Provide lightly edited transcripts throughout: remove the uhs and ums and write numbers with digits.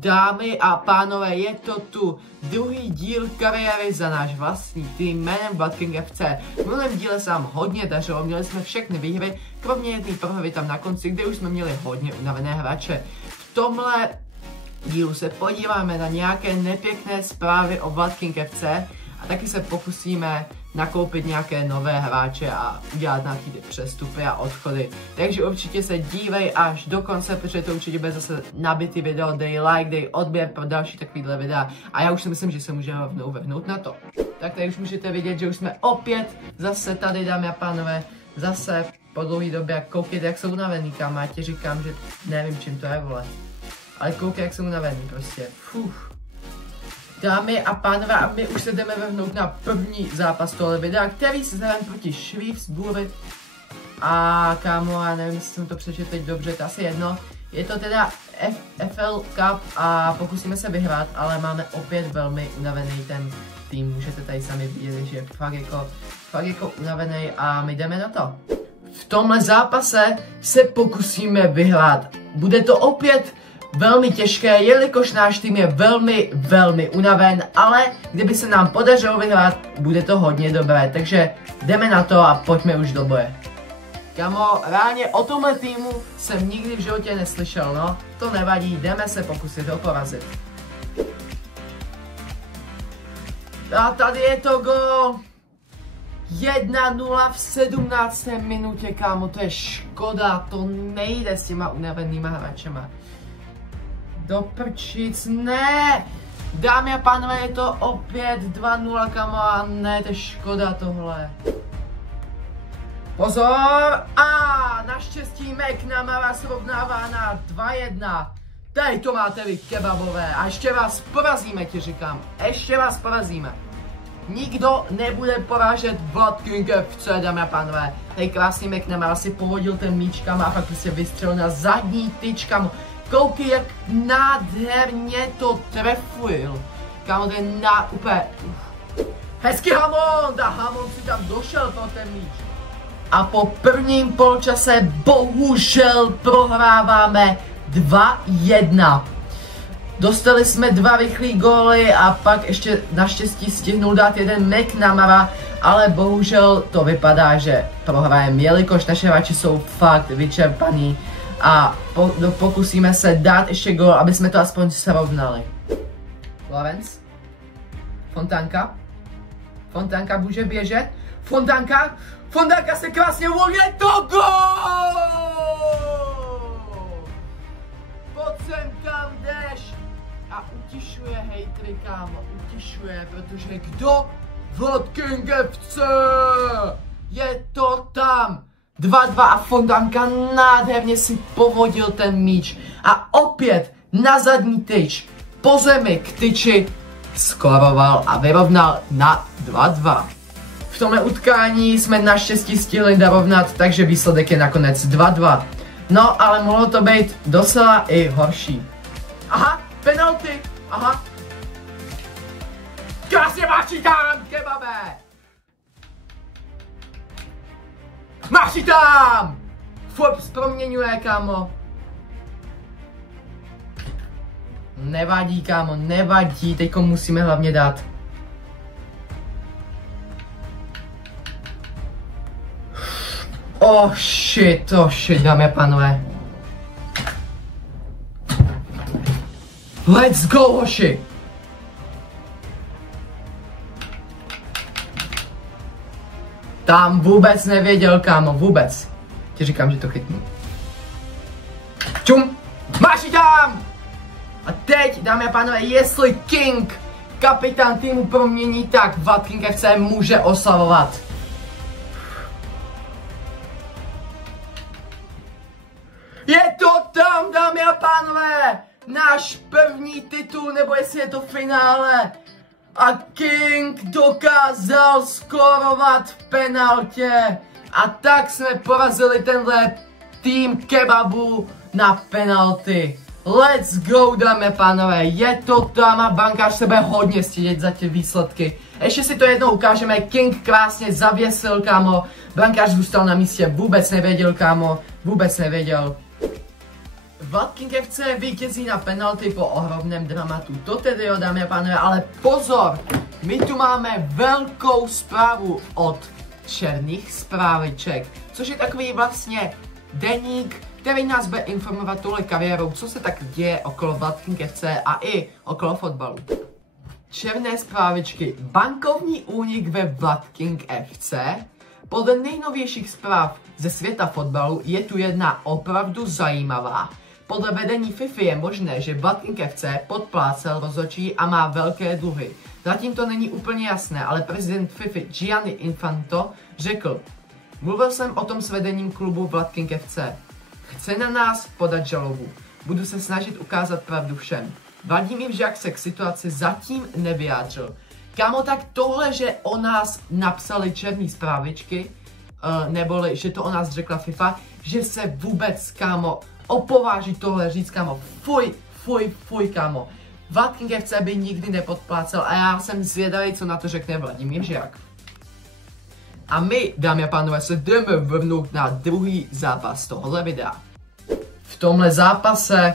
Dámy a pánové, je to tu druhý díl kariéry za náš vlastní tým jménem Bloodking FC. V minulém díle se nám hodně dařilo, měli jsme všechny výhry, kromě jedné prohry tam na konci, kde už jsme měli hodně unavené hráče. V tomhle dílu se podíváme na nějaké nepěkné zprávy o Bloodking FC a taky se pokusíme nakoupit nějaké nové hráče a udělat nějaké přestupy a odchody. Takže určitě se dívej až do konce, protože to určitě bude zase nabitý video, dej like, dej odběr pro další takovýhle videa a já už si myslím, že se můžeme rovnou vrhnout na to. Tak tady už můžete vidět, že už jsme opět zase tady, dámy a pánové, zase po dlouhé době. Koukejte, jak jsou unavený, kámo, já ti říkám, že nevím, čím to je, vole. Ale koukej, jak jsou unavený, prostě, fuh. Dámy a pánové, a my už se jdeme vrhnout na první zápas tohle videa, který se hrajeme proti Shrewsbury. A kámo, já nevím, jestli jsem to přečetl teď dobře, to asi jedno. Je to teda FL Cup a pokusíme se vyhrát, ale máme opět velmi unavený ten tým. Můžete tady sami vidět, že je fakt jako unavený a my jdeme na to. V tomhle zápase se pokusíme vyhrát. Bude to opět velmi těžké, jelikož náš tým je velmi unaven, ale kdyby se nám podařilo vyhrát, bude to hodně dobré, takže jdeme na to a pojďme už do boje. Kamo, reálně o tomhle týmu jsem nikdy v životě neslyšel, no, to nevadí, jdeme se pokusit ho porazit. A tady je to gól! 1-0 v 17. minutě, kámo, to je škoda, to nejde s těma unavenýma hráčema. Do prčic, ne! Dámy a pánové, je to opět 2-0, kamo, a ne, to je škoda tohle. Pozor! A naštěstí McNamara srovnává na 2-1. Tady to máte vy, kebabové, a ještě vás porazíme, ti říkám, ještě vás porazíme. Nikdo nebude porážet Bloodking FC, dámy a pánové. Tady krásný McNamara si povodil ten míč, kamo, a fakt se vystřelil na zadní tyč, kamo. Koukej, jak nádherně to trefil. Kámo, to je úplně... Hezky Hammond! A Hammond si tam došel pro ten míč. A po prvním poločase bohužel prohráváme 2-1. Dostali jsme 2 rychlý góly a pak ještě naštěstí stihnul dát jeden McNamara, ale bohužel to vypadá, že prohrajeme, jelikož naše hráči jsou fakt vyčerpaný. A pokusíme se dát ještě gól, aby jsme to aspoň srovnali. Lorenz. Fontánka. Fontánka může běžet. Fontánka. Fontánka se krásně volí. Je to gól! Pojď sem, kam jdeš. A utišuje hejtry, kámo. Utišuje, protože kdo? Bloodking FC! Je to tam! 2-2 a Fontánka nádherně si povodil ten míč a opět na zadní tyč po zemi k tyči skoroval a vyrovnal na 2-2. V tomhle utkání jsme naštěstí stihli narovnat, takže výsledek je nakonec 2-2. No, ale mohlo to být docela i horší. Aha, penalty, aha. Krásně máčí tam, kebabe! Máš tam! Forbes proměňuje, kámo. Nevadí, kámo, nevadí. Teďko musíme hlavně dát. Oh shit, dámy a pánové. Let's go, hoši. Tam vůbec nevěděl, kámo, vůbec. Ti říkám, že to chytnu. Čum! Máš ji tam! A teď, dámy a pánové, jestli King, kapitán týmu, promění, tak Bloodking FC může oslavovat. Je to tam, dámy a pánové! Náš první titul, nebo jestli je to finále. A King dokázal skórovat v penaltě. A tak jsme porazili tenhle tým kebabu na penalty. Let's go, dámy a pánové, je to tam a brankář se bude hodně stydět za ty výsledky. Ještě si to jednou ukážeme, King krásně zavěsil, kámo. Brankář zůstal na místě, vůbec nevěděl, kámo, vůbec nevěděl. Vladking FC vítězí na penalty po ohromném dramatu. To tedy jo, dámy a pánové, ale pozor! My tu máme velkou zprávu od Černých zpráviček, což je takový vlastně deník, který nás bude informovat touhle kariérou, co se tak děje okolo Vladking FC a i okolo fotbalu. Černé zprávičky. Bankovní únik ve Vladking FC. Podle nejnovějších zpráv ze světa fotbalu je tu jedna opravdu zajímavá. Podle vedení FIFA je možné, že Vladking FC podplácel rozhodčí a má velké dluhy. Zatím to není úplně jasné, ale prezident FIFA Gianni Infantino řekl: mluvil jsem o tom s vedením klubu Vladking FC. Chce na nás podat žalobu. Budu se snažit ukázat pravdu všem. Vladimír Žák se k situaci zatím nevyjádřil. Kámo, tak tohle, že o nás napsali černý zprávičky, neboli že to o nás řekla FIFA, že se vůbec, kámo, opováží tohle říct, kámo, fuj, kámo. Vladking FC by nikdy nepodplácel a já jsem zvědavý, co na to řekne Vladimír Žák. A my, dámy a pánové, se jdeme vrhnout na druhý zápas tohohle videa. V tomhle zápase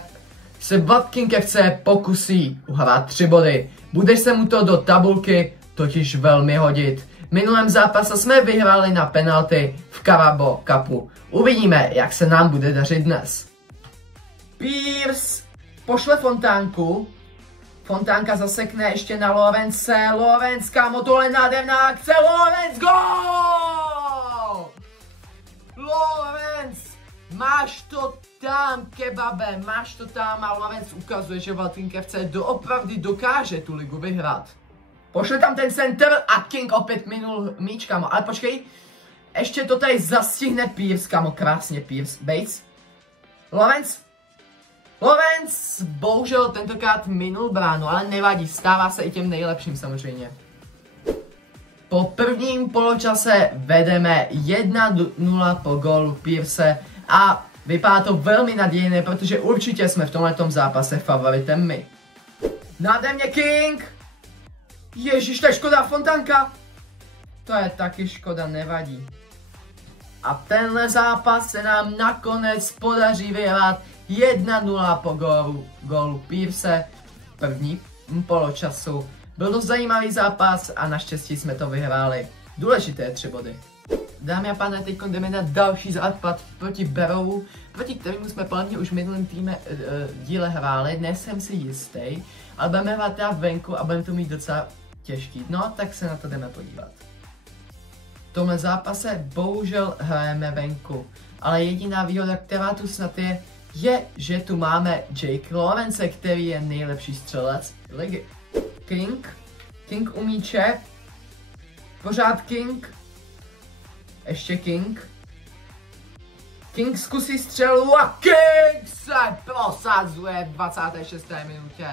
se Vladking FC pokusí uhrát 3 body. Bude se mu to do tabulky totiž velmi hodit. V minulém zápase jsme vyhráli na penalty v Carabao Cupu. Uvidíme, jak se nám bude dařit dnes. Pierce pošle Fontánku. Fontánka zasekne ještě na Lorence. Lorenz, kámo, tohle nádherná akce. Lorenz, gól! Lorenz, máš to tam, kebabe, máš to tam a Lorenz ukazuje, že Vladking FC doopravdy dokáže tu ligu vyhrát. Pošle tam ten center a King opět minul míč, kámo, ale počkej, ještě to tady zastihne Pierce, kámo, krásně Pierce, Bates, Lorenz, bohužel tentokrát minul bránu, ale nevadí, stává se i těm nejlepším samozřejmě. Po prvním poločase vedeme 1-0 po gólu Pierce a vypadá to velmi nadějné, protože určitě jsme v tomhletom zápase favoritem my. Nádherně King! Ježiš, to je škoda, Fontánka! To je taky škoda, nevadí. A tenhle zápas se nám nakonec podaří vyhrát 1-0 po gólu Pierce v první poločasu. Byl to zajímavý zápas a naštěstí jsme to vyhráli. Důležité 3 body. Dámy a pánové, teď jdeme na další zápas proti Barrowu, proti kterému jsme plně už v minulém díle hráli, dnes jsem si jistý, ale budeme hrát teda venku a budeme to mít docela těžký, no tak se na to jdeme podívat. V tomhle zápase bohužel hrajeme venku, ale jediná výhoda, která tu snad je, že tu máme Jake Lawrence, který je nejlepší střelec ligy. King u míče, pořád King, ještě King zkusí střelu a King se prosazuje v 26. minutě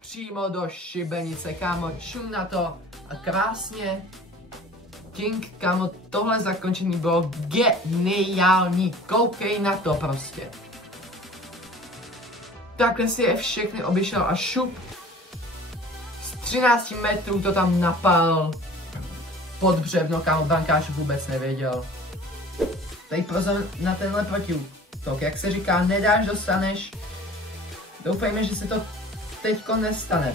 přímo do šibenice, kámo, čum na to a krásně. King, kámo, tohle zakončení bylo geniální, koukej na to prostě. Takhle si je všechny obešel a šup. Z 13 metrů to tam napal pod břevno, kámo, brankář vůbec nevěděl. Tady pozor na tenhle protiútok, jak se říká, nedáš, dostaneš. Doufejme, že se to teďko nestane.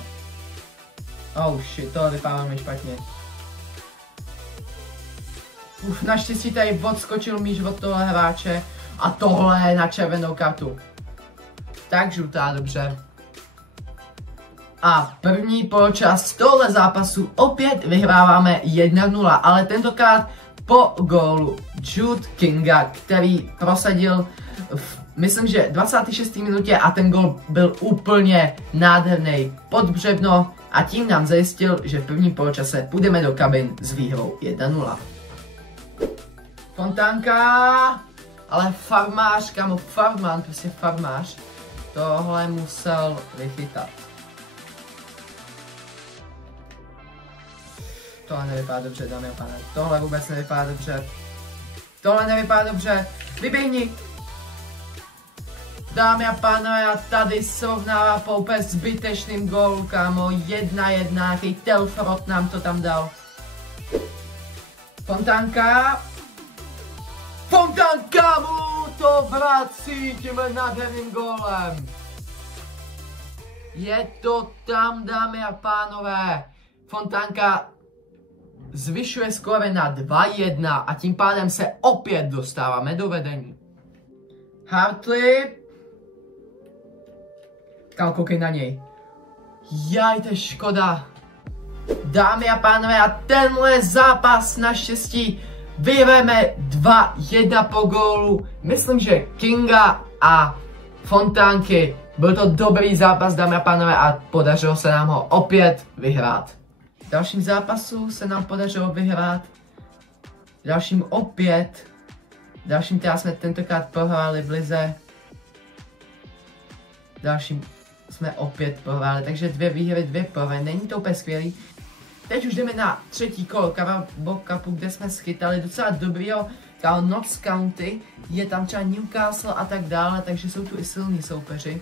Oh shit, to vypadá mi špatně. Naštěstí tady odskočil míč od tohle hráče a tohle je na červenou kartu. Tak žlutá, dobře. A první poločas tohle zápasu opět vyhráváme 1-0, ale tentokrát po gólu Jude Kinga, který prosadil myslím, že 26. minutě a ten gól byl úplně nádherný pod břevno a tím nám zajistil, že v prvním poločase půjdeme do kabin s výhrou 1-0. Fontánka, ale farmář, kámo, farmán, prostě farmář, tohle musel vychytat. Tohle nevypadá dobře, dámy a pánové, tohle vůbec nevypadá dobře. Tohle nevypadá dobře, vyběhni! Dámy a pánové, a tady srovnává po úplně zbytečným gólu, kámo, 1-1, nějaký Telfrot nám to tam dal. Fontánka. Fontánka mu to vrací tím nádherným gólem. Je to tam, dámy a pánové. Fontánka zvyšuje skóre na 2-1 a tím pádem se opět dostáváme do vedení. Hartley. Kámo, koukej na něj. Jaj, to je škoda. Dámy a pánové, a tenhle zápas naštěstí vyhrajeme 2-1 po gólu. Myslím, že Kinga a Fontánky. Byl to dobrý zápas, dámy a pánové, a podařilo se nám ho opět vyhrát. V dalším zápasu se nám podařilo vyhrát. V dalším opět. V dalším teda jsme tentokrát prohráli v lize. V dalším jsme opět prohráli, takže 2 výhry, 2 prohry. Není to úplně skvělý. Teď už jdeme na třetí kolo Carabao Cupu, kde jsme schytali docela dobrýho Notts County. Je tam třeba Newcastle a tak dále, takže jsou tu i silní soupeři.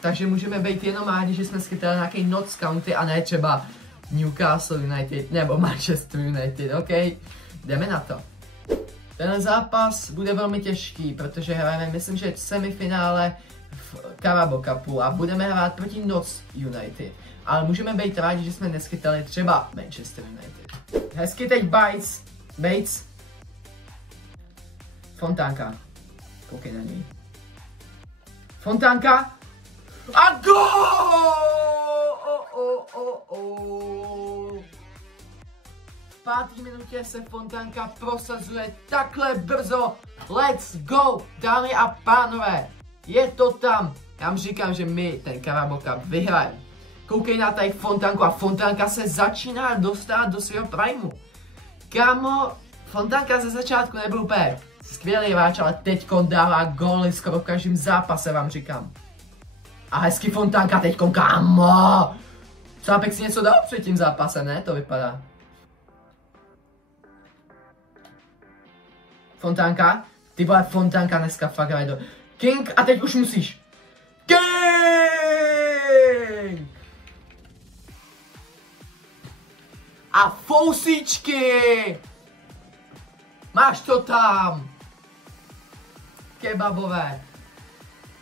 Takže můžeme být jenom rádi, že jsme schytali nějaký Notts County a ne třeba Newcastle United nebo Manchester United, OK? Jdeme na to. Ten zápas bude velmi těžký, protože hrajeme, myslím, že semifinále v Carabao Cupu a budeme hrát proti Notts United. Ale můžeme být rádi, že jsme neschytali třeba Manchester United. Hezky teď Bates. Fontánka. Koukej na něj. Fontánka. A gól! V 5. minutě se Fontánka prosazuje takhle brzo. Let's go, dámy a pánové. Je to tam. Já vám říkám, že my ten Carabao Cup vyhrajeme. Koukej na tady Fontánku a Fontánka se začíná dostat do svého primu. Kámo, Fontánka ze začátku nebyl úplně skvělý hráč, ale teďkon dává góly skoro v každém zápase, vám říkám. A hezky Fontánka teďkon, kámo! Člápek si něco dal před tím zápasem, ne? To vypadá. Fontánka? Ty vole, Fontánka dneska fakt hraje. King a teď už musíš. King! A fousíčky! Máš to tam! Kebabové.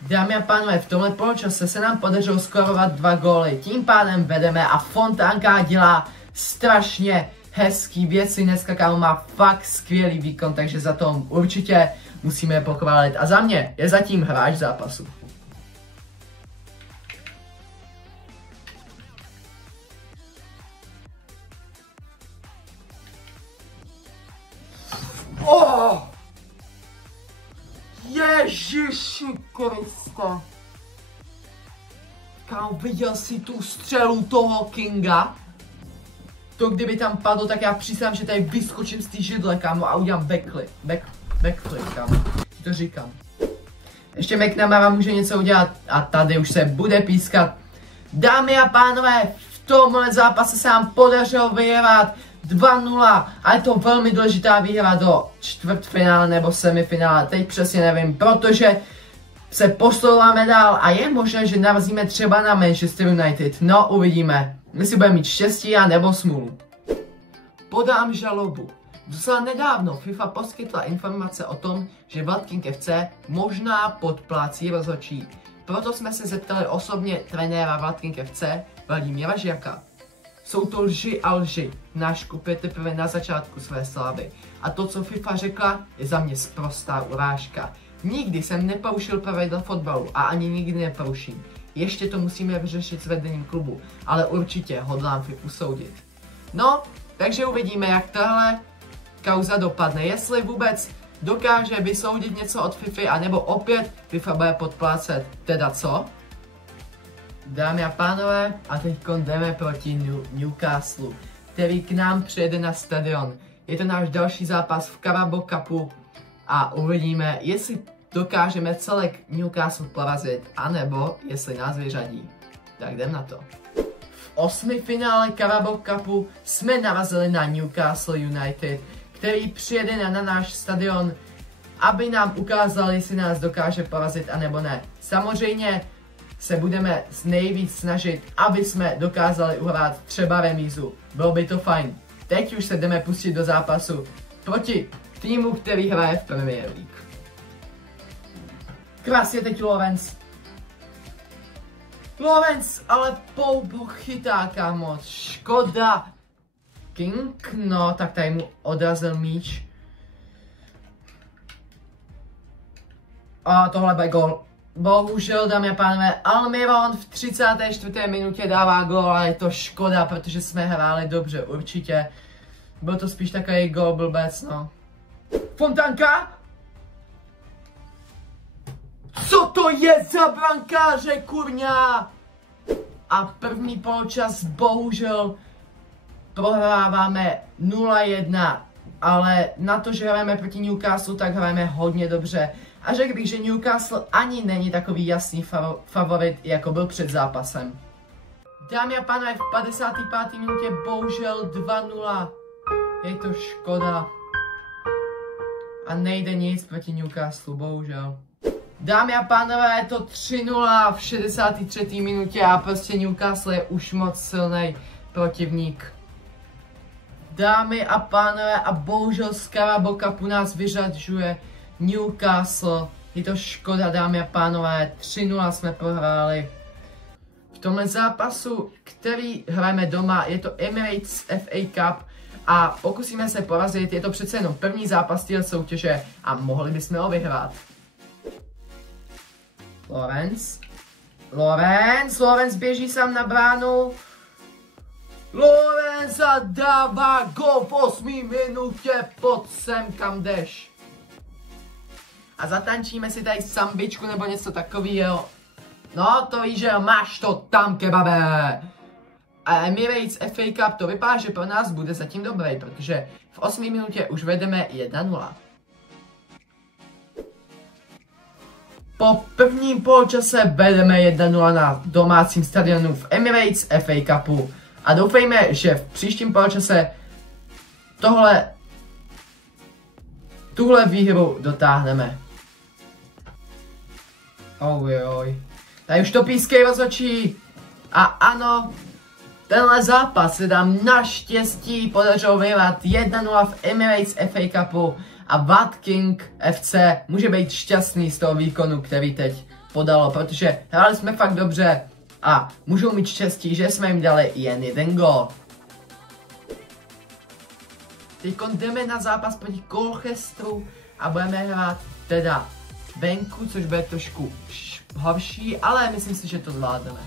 Dámy a pánové, v tomhle poločase se nám podařilo skorovat 2 góly. Tím pádem vedeme a Fontánka dělá strašně hezký věci. Dneska kámo má fakt skvělý výkon, takže za to určitě musíme pochválit. A za mě je zatím hráč zápasu. Oh! Ježiši Kriste. Kámo, viděl jsi tu střelu toho Kinga? To kdyby tam padlo, tak já přísám, že tady vyskočím z té židle, kámo, a udělám backflip, kámo. Ti to říkám. Ještě McNamara může něco udělat a tady už se bude pískat. Dámy a pánové, v tomhle zápase se nám podařilo vyhrát 2-0 a je to velmi důležitá výhra do čtvrtfinále nebo semifinále, teď přesně nevím, protože se posouváme dál a je možné, že narazíme třeba na Manchester United, no uvidíme, my si budeme mít štěstí a nebo smůlu. Podám žalobu. Docela nedávno FIFA poskytla informace o tom, že Vladking FC možná podplácí rozhodčí. Proto jsme se zeptali osobně trenéra Vladking FC Vladimíra Žjaka. Jsou to lži a lži. Náš klub je teprve na začátku své slávy. A to, co FIFA řekla, je za mě sprostá urážka. Nikdy jsem neporušil pravidla fotbalu a ani nikdy neporuším. Ještě to musíme vyřešit s vedením klubu, ale určitě hodlám FIFU soudit. No, takže uvidíme, jak tahle kauza dopadne. Jestli vůbec dokáže vysoudit něco od FIFA, anebo opět FIFA bude podplácet. Teda co? Dámy a pánové, a teď jdeme proti Newcastle, který k nám přijede na stadion. Je to náš další zápas v Carabao Cupu a uvidíme, jestli dokážeme celek Newcastle porazit, anebo jestli nás vyřadí. Tak jdem na to. V 8. finále Carabao Cupu jsme narazili na Newcastle United, který přijede na náš stadion, aby nám ukázali, jestli nás dokáže porazit, anebo ne. Samozřejmě se budeme nejvíc snažit, aby jsme dokázali uhrát třeba remízu. Bylo by to fajn. Teď už se jdeme pustit do zápasu proti týmu, který hraje v Premier League. Krásně teď Lawrence. Lawrence, ale Poubo chytá, kámo, škoda. King, no, tak tady mu odrazil míč. A tohle bude gól. Bohužel, dámy a pánové, Almiron v 34. minutě dává gól, ale je to škoda, protože jsme hráli dobře, určitě. Byl to spíš takový gól blbec, no. Fontanka? Co to je za brankáře, kurňa? A první poločas bohužel prohráváme 0-1, ale na to, že hrajeme proti Newcastle, tak hrajeme hodně dobře. A řekl bych, že Newcastle ani není takový jasný favorit, jako byl před zápasem. Dámy a pánové, v 55. minutě bohužel 2-0. Je to škoda. A nejde nic proti Newcastle, bohužel. Dámy a pánové, je to 3-0 v 63. minutě a prostě Newcastle je už moc silný protivník. Dámy a pánové, a bohužel z Carabao Cupu nás vyřadžuje Newcastle. Je to škoda, dámy a pánové, 3-0 jsme prohráli. V tomhle zápasu, který hrajeme doma, je to Emirates FA Cup a pokusíme se porazit, je to přece jenom první zápas téhle soutěže a mohli bychom ho vyhrát. Lawrence běží sám na bránu. Lawrence dává gol v 8. minutě, pojď sem kam jdeš. A zatančíme si tady sambičku nebo něco takového. No to víš, že máš to tam, kebabe. A Emirates FA Cup to vypadá, že pro nás bude zatím dobrý, protože v 8. minutě už vedeme 1-0. Po prvním poločase vedeme 1-0 na domácím stadionu v Emirates FA Cupu. A doufejme, že v příštím poločase tuhle výhru dotáhneme. Ojoj. Tady už to pískej rozhodčí. A ano, tenhle zápas se nám naštěstí podařilo vyhrát 1-0 v Emirates FA Cupu. A Watkins FC může být šťastný z toho výkonu, který teď podalo, protože hráli jsme fakt dobře a můžou mít štěstí, že jsme jim dali jen jeden gól. Teď jdeme na zápas proti Colchesteru a budeme hrát teda venku, což bude trošku horší, ale myslím si, že to zvládneme.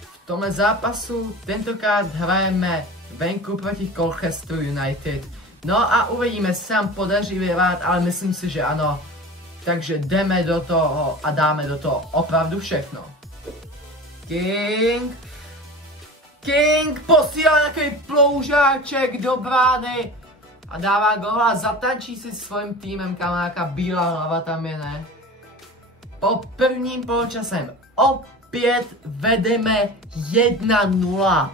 V tomhle zápasu tentokrát hrajeme venku proti Colchester United. No a uvidíme, se nám podaří vyhrát, ale myslím si, že ano. Takže jdeme do toho a dáme do toho opravdu všechno. King posílá nějaký ploužáček do brány a dává gól a zatančí si svým týmem, kam nějaká bílá hlava tam je, ne? Po prvním poločasem opět vedeme 1-0.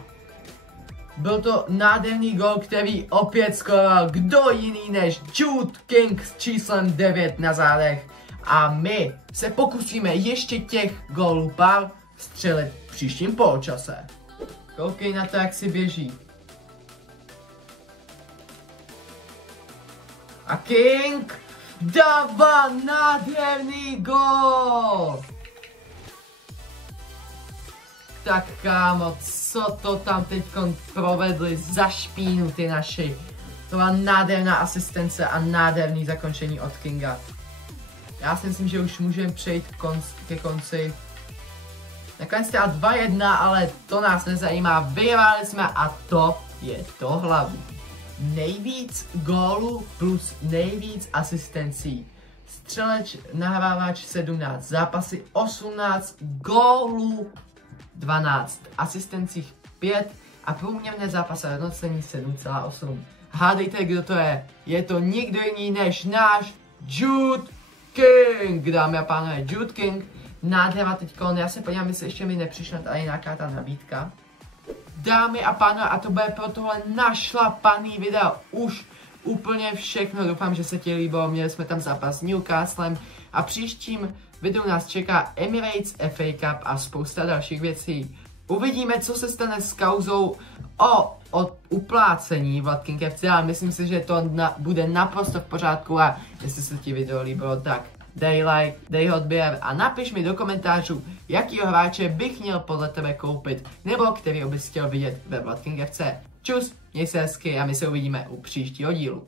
Byl to nádherný gól, který opět skoroval kdo jiný než Jude King s číslem 9 na zádech. A my se pokusíme ještě těch gólů pár střelit v příštím poločase. Koukej na to, jak si běží. A King dává nádherný gól. Tak kámo, co to tam teď provedli za špínu ty naši. To byla nádherná asistence a nádherný zakončení od Kinga. Já si myslím, že už můžeme přejít ke konci. Nakonec teda 2-1, ale to nás nezajímá. Vyhráli jsme a to je to hlavní. Nejvíc gólů plus nejvíc asistencí. Střeleč, nahrávač 17, zápasy 18, gólů 12, asistencích 5 a průměrné zápasové hodnocení 7,8. Hádejte, kdo to je? Je to nikdo jiný než náš Jude King, dámy a pánové, Jude King. Nádhera teďkon, já se podívám, jestli ještě mi nepřišla tady nějaká ta nabídka. Dámy a pánové, a to bude pro tohle našlapaný video už úplně všechno. Doufám, že se ti líbilo, měli jsme tam zápas s Newcastlem a příštím videu nás čeká Emirates FA Cup a spousta dalších věcí. Uvidíme, co se stane s kauzou o uplácení Vlad King FC, ale myslím si, že to bude naprosto v pořádku a jestli se ti video líbilo, tak dej like, dej odběr a napiš mi do komentářů, jakýho hráče bych měl podle tebe koupit, nebo kterýho bys chtěl vidět ve Vlad King FC. Čus, měj se hezky a my se uvidíme u příštího dílu.